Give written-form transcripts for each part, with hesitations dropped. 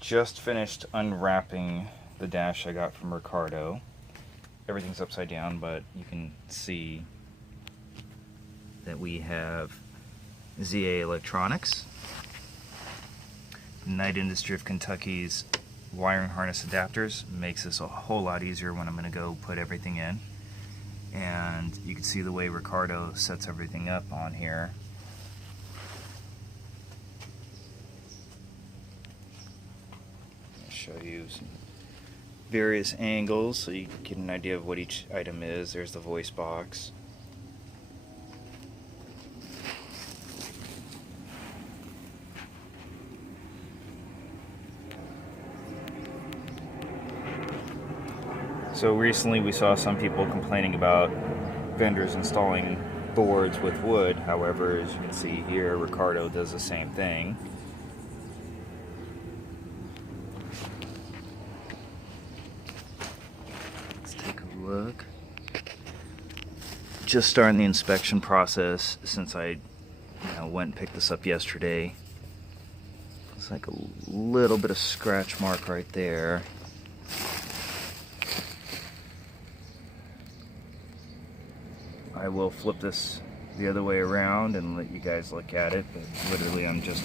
just finished unwrapping the dash I got from Ricardo. Everything's upside down, but you can see that we have ZA Electronics, Knight Industry of Kentucky's wiring harness adapters. Makes this a whole lot easier when I'm going to go put everything in. And you can see the way Ricardo sets everything up on here. I'll show you some various angles so you can get an idea of what each item is. There's the voice box. So recently we saw some people complaining about vendors installing boards with wood. However, as you can see here, Ricardo does the same thing. Let's take a look. Just starting the inspection process since I went and picked this up yesterday. It's like a little bit of scratch mark right there. I will flip this the other way around and let you guys look at it, but literally I'm just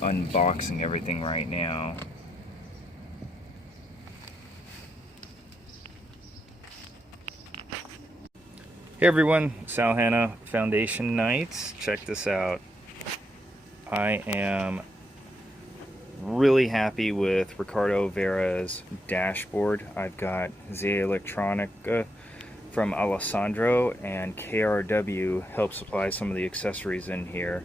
unboxing everything right now. Hey everyone, Sal Hanna Foundation Nights. Check this out. I am really happy with Ricardo Vera's dashboard. I've got ZA Electronica from Alessandro, and KRW helped supply some of the accessories in here.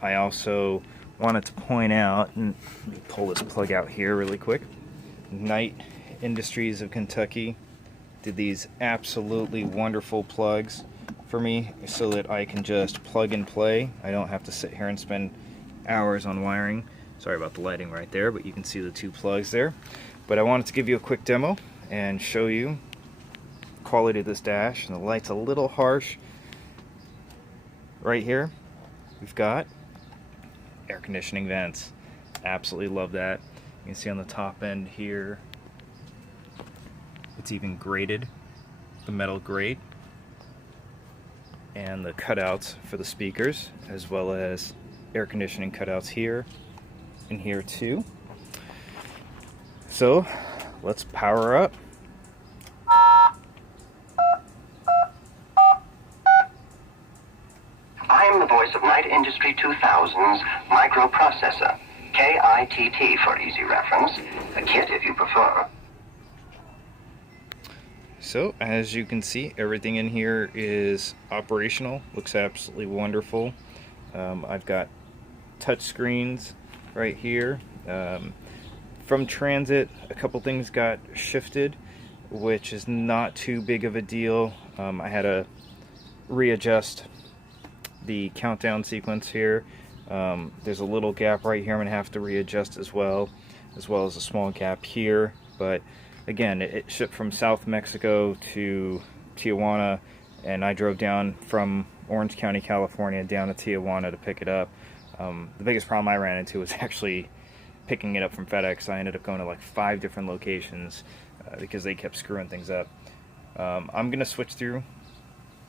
I also wanted to point out, and let me pull this plug out here really quick, Knight Industries of Kentucky did these absolutely wonderful plugs for me so that I can just plug and play. I don't have to sit here and spend hours on wiring. Sorry about the lighting right there, but you can see the two plugs there. But I wanted to give you a quick demo and show you quality of this dash. And the light's a little harsh right here. We've got air conditioning vents. Absolutely love that. You can see on the top end here it's even grated, the metal grate, and the cutouts for the speakers, as well as air conditioning cutouts here and here too. So let's power up. I am the voice of Knight Industry 2000's microprocessor, KITT for easy reference, a KITT if you prefer. So as you can see, everything in here is operational, looks absolutely wonderful. I've got touch screens right here. From transit, a couple things got shifted, which is not too big of a deal. I had to readjust the countdown sequence here. There's a little gap right here I'm gonna have to readjust as well as a small gap here. But again, it shipped from South Mexico to Tijuana, and I drove down from Orange County, California down to Tijuana to pick it up. The biggest problem I ran into was actually picking it up from FedEx. I ended up going to like 5 different locations because they kept screwing things up. I'm gonna switch through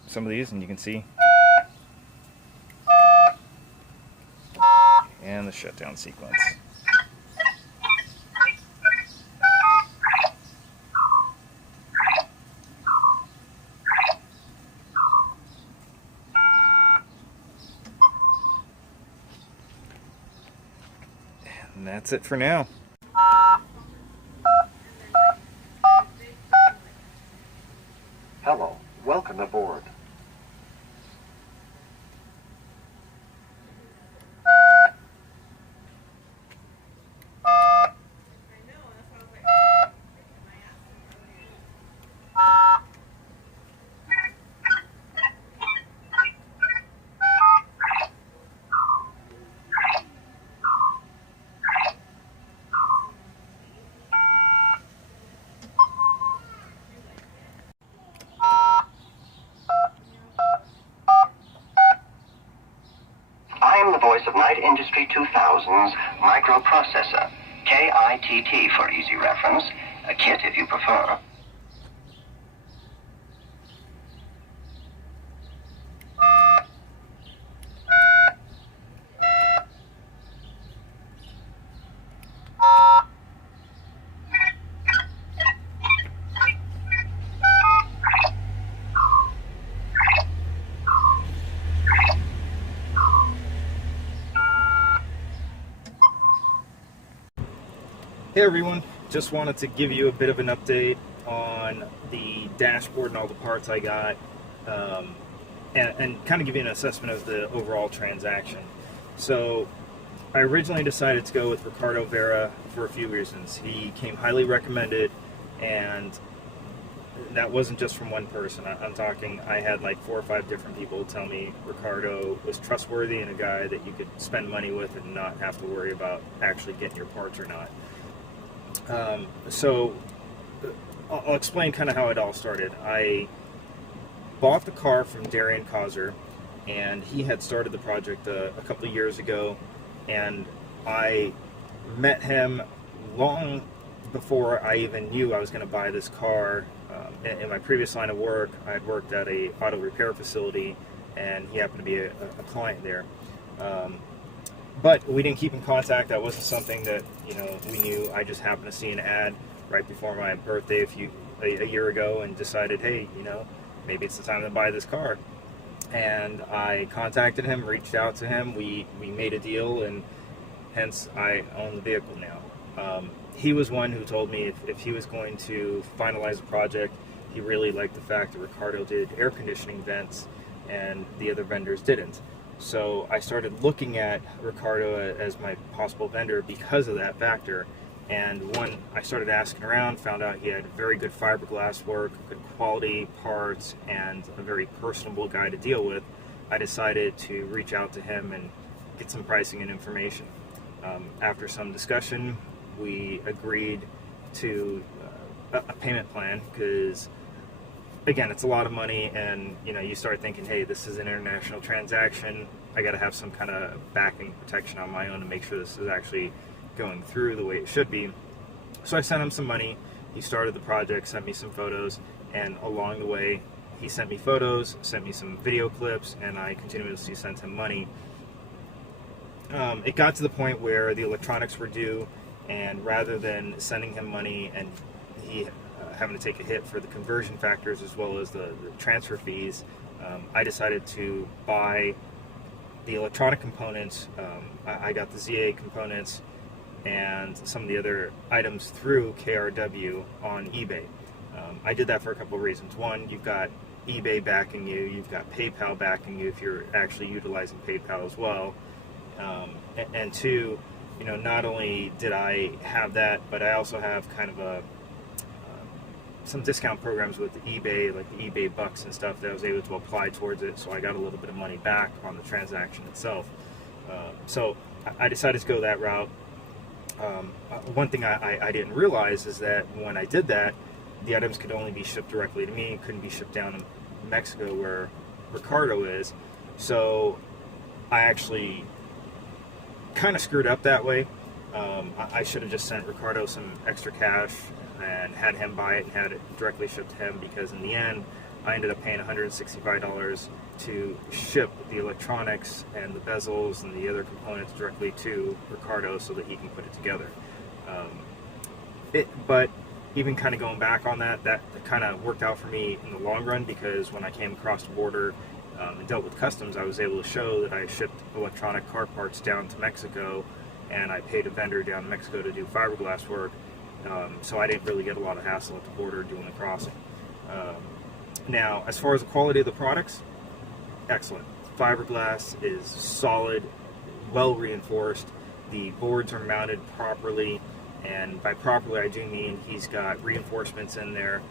some of these and you can see. And the shutdown sequence. And that's it for now. Hello, welcome aboard. I am the voice of Knight Industry 2000's microprocessor, KITT for easy reference, a KITT if you prefer. Hey everyone, just wanted to give you a bit of an update on the dashboard and all the parts I got, and kind of give you an assessment of the overall transaction. So I originally decided to go with Ricardo Vera for a few reasons. He came highly recommended, and that wasn't just from one person. I'm talking, I had like 4 or 5 different people tell me Ricardo was trustworthy and a guy that you could spend money with and not have to worry about actually getting your parts or not. So I'll explain kind of how it all started. I bought the car from Darian Causer, and he had started the project a couple of years ago, and I met him long before I even knew I was going to buy this car. In my previous line of work, I had worked at a auto repair facility, and he happened to be a client there. But we didn't keep in contact. That wasn't something that, we knew. I just happened to see an ad right before my birthday a year ago and decided, hey, maybe it's the time to buy this car. And I contacted him, reached out to him. We made a deal, and hence I own the vehicle now. He was one who told me if he was going to finalize the project, he really liked the fact that Ricardo did air conditioning vents and the other vendors didn't. So I started looking at Ricardo as my possible vendor because of that factor. And when I started asking around, found out he had very good fiberglass work, good quality parts, and a very personable guy to deal with, I decided to reach out to him and get some pricing and information. After some discussion, we agreed to a payment plan because, again, it's a lot of money, and you start thinking, hey, this is an international transaction. I got to have some kind of backing protection on my own to make sure this is actually going through the way it should be. So I sent him some money. He started the project, sent me some photos, and along the way, he sent me photos, sent me some video clips, and I continuously sent him money. It got to the point where the electronics were due, and rather than sending him money and he having to take a hit for the conversion factors as well as the transfer fees, I decided to buy the electronic components. I got the ZA components and some of the other items through KRW on eBay. I did that for a couple of reasons. One, you've got eBay backing you, you've got PayPal backing you if you're actually utilizing PayPal as well. And two, not only did I have that, but I also have kind of some discount programs with eBay, like the eBay bucks and stuff, that I was able to apply towards it, so I got a little bit of money back on the transaction itself. So I decided to go that route. One thing I didn't realize is that when I did that, the items could only be shipped directly to me, couldn't be shipped down to Mexico where Ricardo is. So I actually kind of screwed up that way. I should have just sent Ricardo some extra cash and had him buy it and had it directly shipped to him, because in the end I ended up paying $165 to ship the electronics and the bezels and the other components directly to Ricardo so that he can put it together. But even kind of going back on that kind of worked out for me in the long run, because when I came across the border and dealt with customs, I was able to show that I shipped electronic car parts down to Mexico, and I paid a vendor down in Mexico to do fiberglass work. So I didn't really get a lot of hassle at the border doing the crossing. Now, as far as the quality of the products, excellent. Fiberglass is solid, well reinforced. The boards are mounted properly, and by properly I do mean he's got reinforcements in there.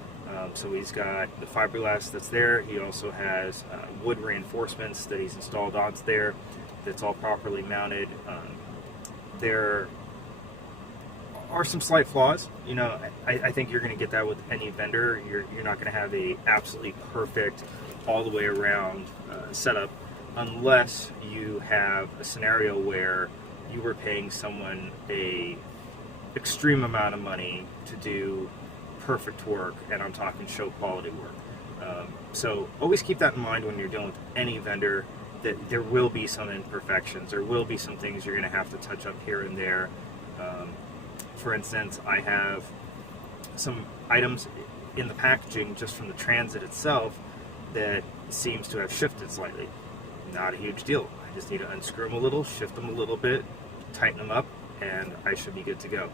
So he's got the fiberglass that's there. He also has wood reinforcements that he's installed onto there that's all properly mounted. There are some slight flaws. I think you're going to get that with any vendor. You're not going to have a absolutely perfect all the way around setup, unless you have a scenario where you were paying someone a extreme amount of money to do perfect work, and I'm talking show quality work. So always keep that in mind when you're dealing with any vendor, that there will be some imperfections, there will be some things you're going to have to touch up here and there. For instance, I have some items in the packaging just from the transit itself that seems to have shifted slightly. Not a huge deal. I just need to unscrew them a little, shift them a little bit, tighten them up, and I should be good to go.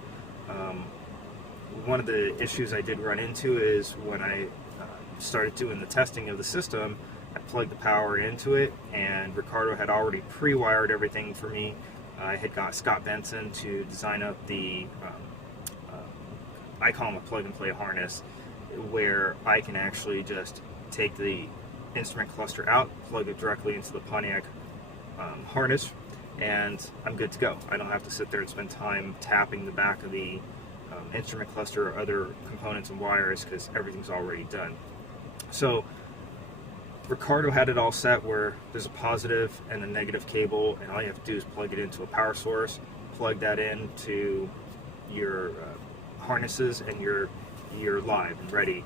One of the issues I did run into is when I started doing the testing of the system, I plugged the power into it, and Ricardo had already pre-wired everything for me. I had got Scott Benson to design up the, I call them a plug-and-play harness, where I can actually just take the instrument cluster out, plug it directly into the Pontiac harness, and I'm good to go. I don't have to sit there and spend time tapping the back of the instrument cluster or other components and wires, because everything's already done. So Ricardo had it all set where there's a positive and a negative cable, and all you have to do is plug it into a power source, plug that into your harnesses, and you're live and ready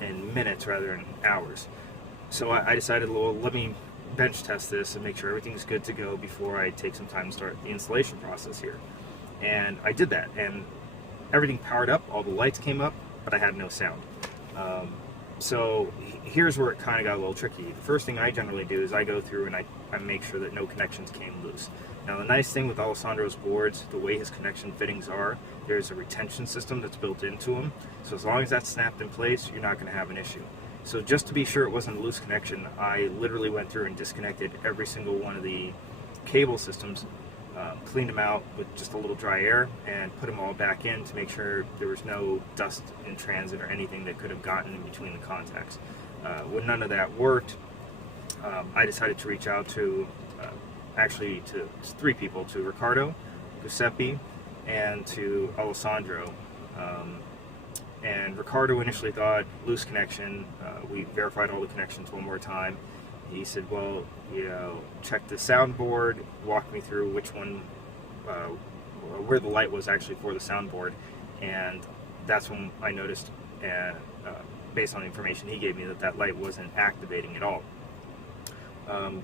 in minutes rather than hours. So I decided, well, let me bench test this and make sure everything's good to go before I take some time to start the installation process here. And I did that, and everything powered up, all the lights came up, but I had no sound. So here's where it kind of got a little tricky. The first thing I generally do is I go through and I make sure that no connections came loose. Now the nice thing with Alessandro's boards, the way his connection fittings are, there's a retention system that's built into them. So as long as that's snapped in place, you're not going to have an issue. So just to be sure it wasn't a loose connection, I literally went through and disconnected every single one of the cable systems, cleaned them out with just a little dry air, and put them all back in to make sure there was no dust in transit or anything that could have gotten in between the contacts. When none of that worked, I decided to reach out to actually to three people, to Ricardo, Giuseppe, and to Alessandro. And Ricardo initially thought loose connection. We verified all the connections one more time. He said, well, you know, check the soundboard, walk me through which one, where the light was actually for the soundboard. And that's when I noticed, based on the information he gave me, that light wasn't activating at all.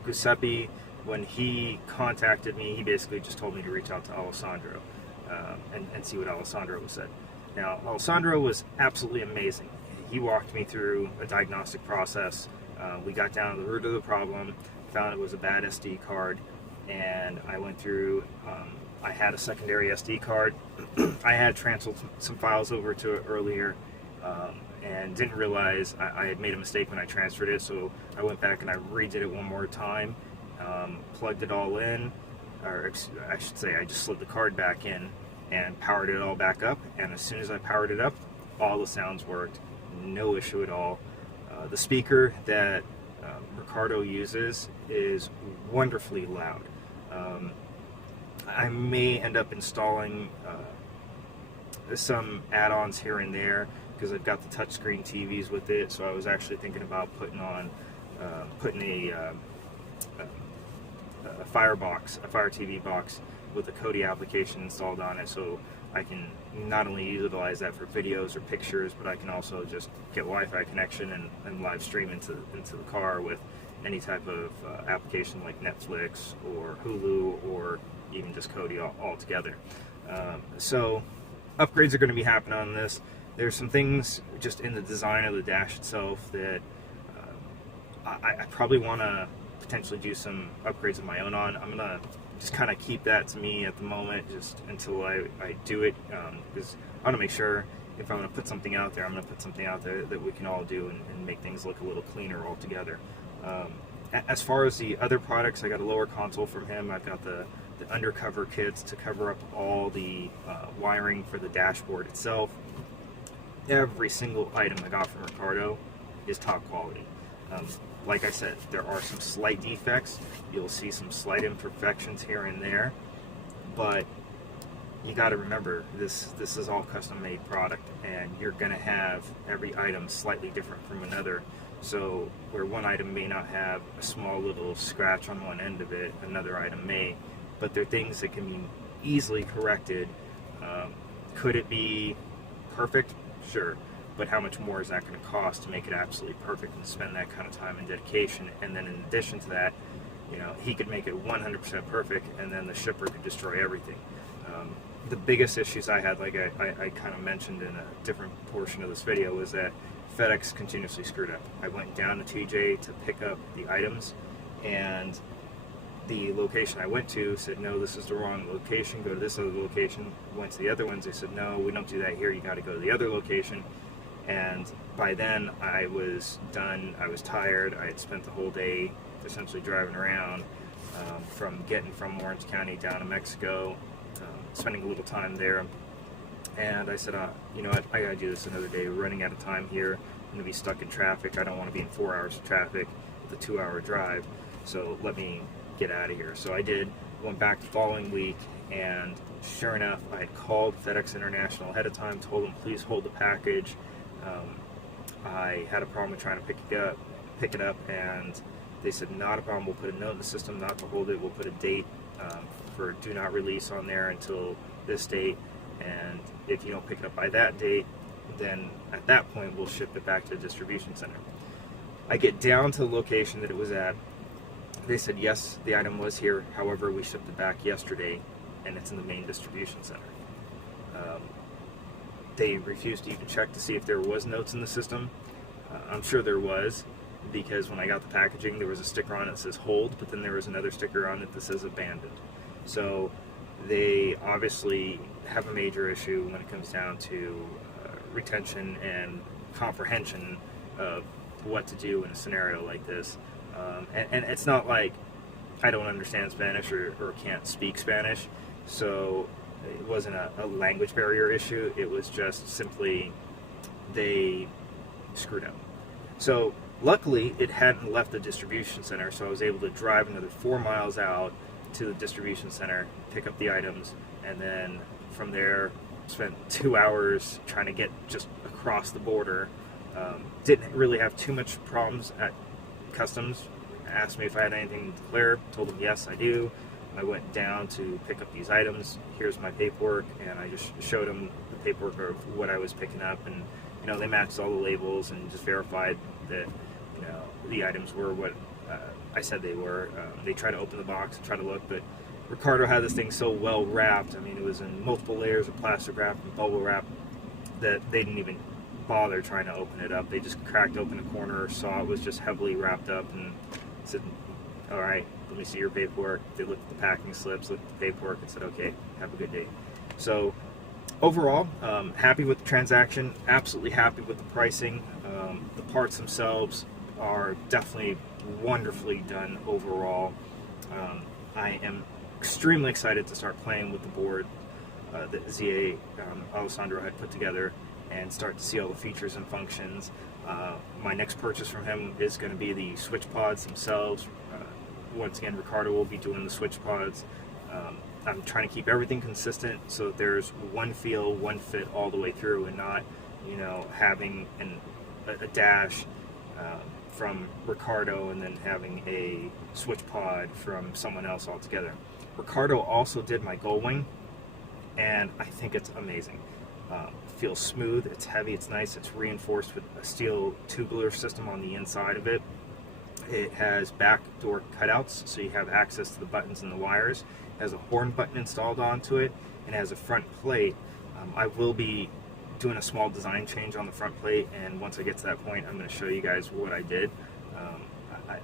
Giuseppe, when he contacted me, he basically just told me to reach out to Alessandro and see what Alessandro said. Now, Alessandro was absolutely amazing. He walked me through a diagnostic process. We got down to the root of the problem, found it was a bad SD card, and I went through, I had a secondary SD card. I had transferred some files over to it earlier, and didn't realize I had made a mistake when I transferred it, so I went back and I redid it one more time, plugged it all in, or I should say I just slid the card back in and powered it all back up, and as soon as I powered it up, all the sounds worked, no issue at all. The speaker that Ricardo uses is wonderfully loud. I may end up installing some add-ons here and there, because I've got the touchscreen TVs with it, so I was actually thinking about putting a Fire TV box with a KITT application installed on it, so I can not only utilize that for videos or pictures, but I can also just get Wi-Fi connection and live stream into the car with any type of application like Netflix or Hulu, or even just KITT altogether. So upgrades are going to be happening on this. There's some things just in the design of the dash itself that I probably want to potentially do some upgrades of my own on. I'm going to just kind of keep that to me at the moment, just until I do it, because I want to make sure if I'm going to put something out there, I'm going to put something out there that we can all do and make things look a little cleaner altogether. As far as the other products, I got a lower console from him. I've got the undercover kits to cover up all the wiring for the dashboard itself. Every single item I got from Ricardo is top quality. Like I said, there are some slight defects. You'll see some slight imperfections here and there, but you got to remember, this is all custom-made product, and you're going to have every item slightly different from another. So where one item may not have a small little scratch on one end of it, another item may, but they're things that can be easily corrected Could it be perfect? Sure. But how much more is that going to cost to make it absolutely perfect and spend that kind of time and dedication? And then in addition to that, you know, he could make it 100% perfect, and then the shipper could destroy everything. The biggest issues I had, like I kind of mentioned in a different portion of this video, was that FedEx continuously screwed up. I went down to TJ to pick up the items, and the location I went to said, no, this is the wrong location, go to this other location. Went to the other ones, they said, no, we don't do that here, you got to go to the other location. And by then I was done, I was tired, I had spent the whole day essentially driving around, from getting from Orange County down to Mexico, spending a little time there. And I said, you know what, I gotta do this another day. We're running out of time here. I'm gonna be stuck in traffic. I don't want to be in 4 hours of traffic with a 2-hour drive. So let me get out of here. So I did. Went back the following week, and sure enough, I had called FedEx International ahead of time, told them please hold the package. I had a problem with trying to pick it up, and they said not a problem. We'll put a note in the system not to hold it. We'll put a date for do not release on there until this date. And if you don't pick it up by that date, then at that point we'll ship it back to the distribution center. I get down to the location that it was at. They said yes, the item was here, however we shipped it back yesterday and it's in the main distribution center. They refused to even check to see if there was notes in the system. I'm sure there was, because when I got the packaging there was a sticker on it that says hold, but then there was another sticker on it that says abandoned. So they obviously have a major issue when it comes down to retention and comprehension of what to do in a scenario like this. And it's not like I don't understand Spanish or can't speak Spanish, so it wasn't a language barrier issue. It was just simply they screwed up. So luckily it hadn't left the distribution center, so I was able to drive another 4 miles out to the distribution center, pick up the items, and then from there spent 2 hours trying to get just across the border. Didn't really have too much problems at customs. Asked me if I had anything to declare, told them yes I do. I went down to pick up these items. Here's my paperwork, and I just showed them the paperwork of what I was picking up, and you know, they matched all the labels and just verified that, you know, the items were what I said they were. They tried to open the box and try to look, but Ricardo had this thing so well wrapped. I mean, it was in multiple layers of plastic wrap and bubble wrap that they didn't even bother trying to open it up. They just cracked open a corner, saw it was just heavily wrapped up, and said, all right, let me see your paperwork. They looked at the packing slips, looked at the paperwork, and said, okay, have a good day. So overall, happy with the transaction, absolutely happy with the pricing. The parts themselves are definitely wonderfully done overall. I am extremely excited to start playing with the board that ZA Alessandro had put together and start to see all the features and functions. My next purchase from him is going to be the switch pods themselves. Once again, Ricardo will be doing the switch pods. I'm trying to keep everything consistent so that there's one feel, one fit all the way through, and not, you know, having a dash from Ricardo and then having a switch pod from someone else altogether. Ricardo also did my Gullwing, and I think it's amazing. Feels smooth, it's heavy, it's nice, it's reinforced with a steel tubular system on the inside of it. It has back door cutouts, so you have access to the buttons and the wires. It has a horn button installed onto it, and it has a front plate. I will be doing a small design change on the front plate, and once I get to that point, I'm going to show you guys what I did.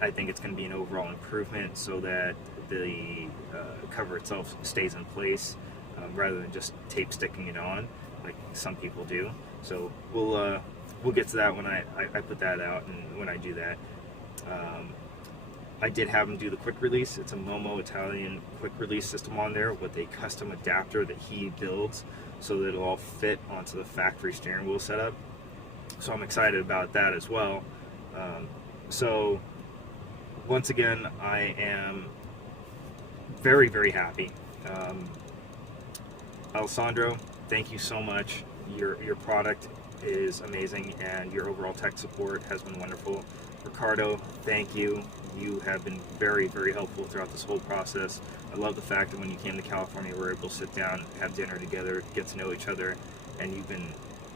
I think it's going to be an overall improvement so that the cover itself stays in place rather than just tape sticking it on like some people do. So we'll get to that when I put that out and when I do that. I did have him do the quick release. It's a Momo Italian quick release system on there with a custom adapter that he builds so that it'll all fit onto the factory steering wheel setup. So I'm excited about that as well. So once again, I am very, very happy. Alessandro, thank you so much. Your product is amazing, and your overall tech support has been wonderful. Ricardo, thank you. You have been very, very helpful throughout this whole process I love the fact that when you came to California, we were able to sit down, have dinner together, get to know each other, and you've been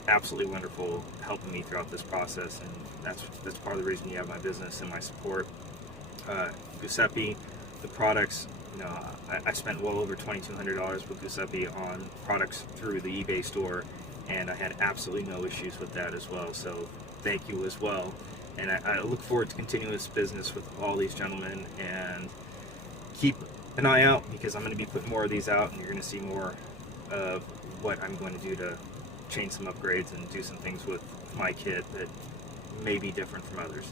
absolutely wonderful helping me throughout this process, and that's part of the reason you have my business and my support. Giuseppe, the products, you know, I spent well over $2,200 with Giuseppe on products through the eBay store, and I had absolutely no issues with that as well, so thank you as well. And I look forward to continuing this business with all these gentlemen, and keep an eye out, because I'm going to be putting more of these out, and you're going to see more of what I'm going to do to change some upgrades and do some things with my kit that may be different from others.